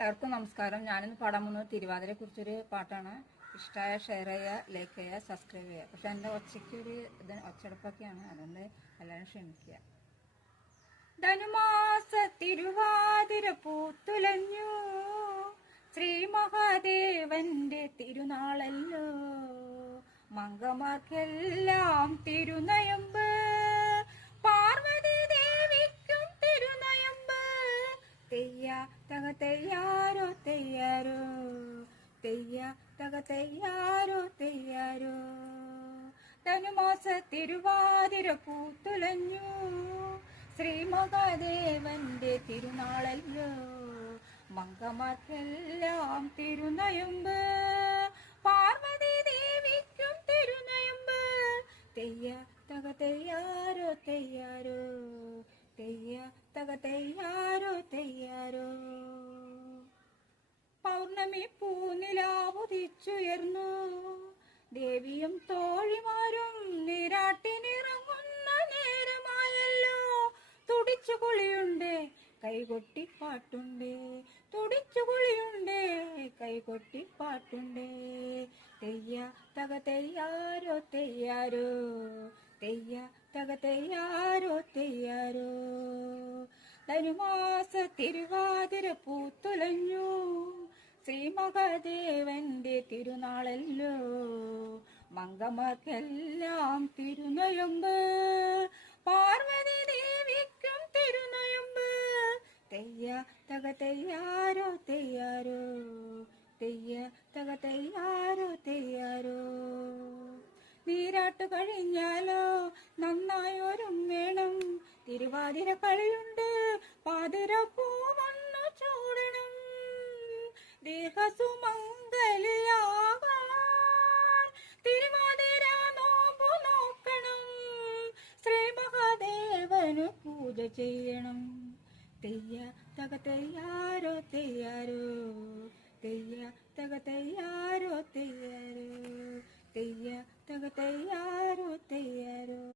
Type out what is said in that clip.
എല്ലാവർക്കും നമസ്കാരം. ഞാനിന്ന് പാടാൻ പോകുന്നത് തിരുവാതിരയെ കുറിച്ചൊരു പാട്ടാണ്. ഇഷ്ടമായ ഷെയർ ചെയ്യുക, ലൈക്ക് ചെയ്യുക, സബ്സ്ക്രൈബ് ചെയ്യുക. പക്ഷെ എൻ്റെ ഒച്ചയ്ക്കൊരു ഒച്ചടപ്പൊക്കെയാണ്, അതുകൊണ്ട് എല്ലാവരും ക്ഷമിക്കുക. ധനുമാസ തിരുവാതിര പൂത്തുലഞ്ഞു, ശ്രീ മഹാദേവന്റെ തിരുനാളല്ലോ. മംഗമാർക്കെല്ലാം തിരുനയമ്പ്, പാർവതി ദേവിക്കും തിരുനയമ്പ്. തെയ്യ തക തെയ്യാരോ തെയ്യാരോ, തെയ്യ തക തെയ്യാരോ തെയ്യാരോ. ധനുമാസ തിരുവാതിര പൂത്തുലഞ്ഞു, ശ്രീ മഹാദേവന്റെ തിരുനാളല്ലോ. മംഗമാർക്കെല്ലാം തിരുനയമ്പ്, പാർവതി ദേവിക്കും തിരുനയമ്പ്. തെയ്യ തക തെയ്യാരോ തെയ്യാരോ, തെയ്യ തക തെയ്യാരോ തെയ്യാരോ. പൗർണമി പൂനിലാവുദിച്ചുയർന്നു, ദേവിയും തോഴിമാരും നീരാട്ടിനിറങ്ങുന്ന നേരമായല്ലോ. തുടിച്ചു കുളിയുണ്ടേ കൈകൊട്ടിപ്പാട്ടുണ്ടേ, തുടിച്ചു കുളിയുണ്ടേ കൈകൊട്ടിപ്പാട്ടുണ്ടേ. തെയ്യ തക തെയ്യാരോ തെയ്യാരോ, തെയ്യ തക തെയ്യാരോ തെയ്യാരോ. ധനുമാസ തിരുവാതിര പൂത്തുലഞ്ഞു, ശ്രീ മഹാദേവന്റെ തിരുനാളല്ലോ. മംഗമാർക്കെല്ലാം തിരുനയമ്പ്, പാർവതി ദേവിക്കും തിരുനയമ്പ്. തെയ്യ തക തെയ്യാരോ തെയ്യാരോ, തെയ്യ തക തെയ്യാരോ തെയ്യാരോ. നീരാട്ടു കഴിഞ്ഞാലോ നന്നായി ഒരുങ്ങണം, തിരുവാതിര കളിയുണ്ട് പാതിരപ്പൂ വന്നു ചൂടണം. ദേഹസുമംഗലിയാകാൻ തിരുവാതിര നോമ്പു നോക്കണം, ശ്രീ മഹാദേവനു പൂജ ചെയ്യണം. തെയ്യ തക തെയ്യാരോ തെയ്യാരോ, തെയ്യ തക തെയ്യാരോ തെയ്യാരോ, തെയ്യ തക തെയ്യാരോ തെയ്യാരോ.